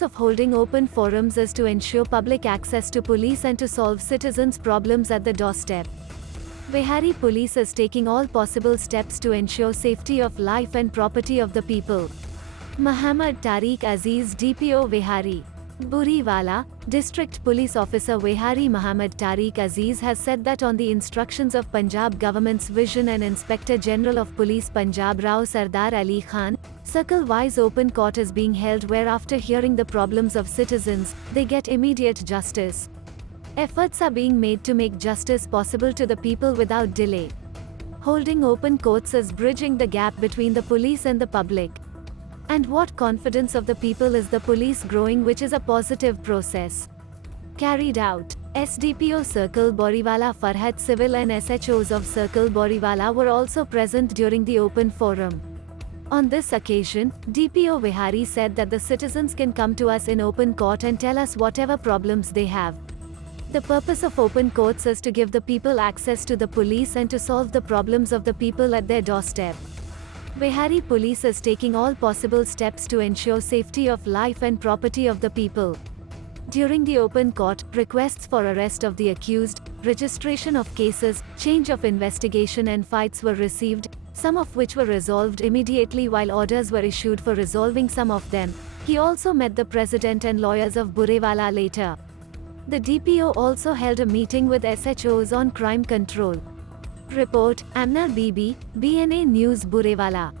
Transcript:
purpose of holding open forums is to ensure public access to police and to solve citizens' problems at the doorstep. Wahari Police is taking all possible steps to ensure safety of life and property of the people. Muhammad Tariq Aziz, DPO Wahari. Buriwala, District Police Officer Wahari Muhammad Tariq Aziz has said that on the instructions of Punjab Government's Vision and Inspector General of Police Punjab Rao Sardar Ali Khan, circle-wise open court is being held where after hearing the problems of citizens, they get immediate justice. Efforts are being made to make justice possible to the people without delay. Holding open courts is bridging the gap between the police and the public. And what confidence of the people is the police growing, which is a positive process. Carried out. SDPO Circle Boriwala Farhad, civil and SHOs of Circle Boriwala were also present during the open forum. On this occasion, DPO Wahari said that the citizens can come to us in open court and tell us whatever problems they have. The purpose of open courts is to give the people access to the police and to solve the problems of the people at their doorstep. Wahari Police is taking all possible steps to ensure safety of life and property of the people. During the open court, requests for arrest of the accused, registration of cases, change of investigation and fights were received, some of which were resolved immediately while orders were issued for resolving some of them. He also met the president and lawyers of Buriwala later. The DPO also held a meeting with SHOs on crime control. Report, Amna Bibi, BNA News Buriwala.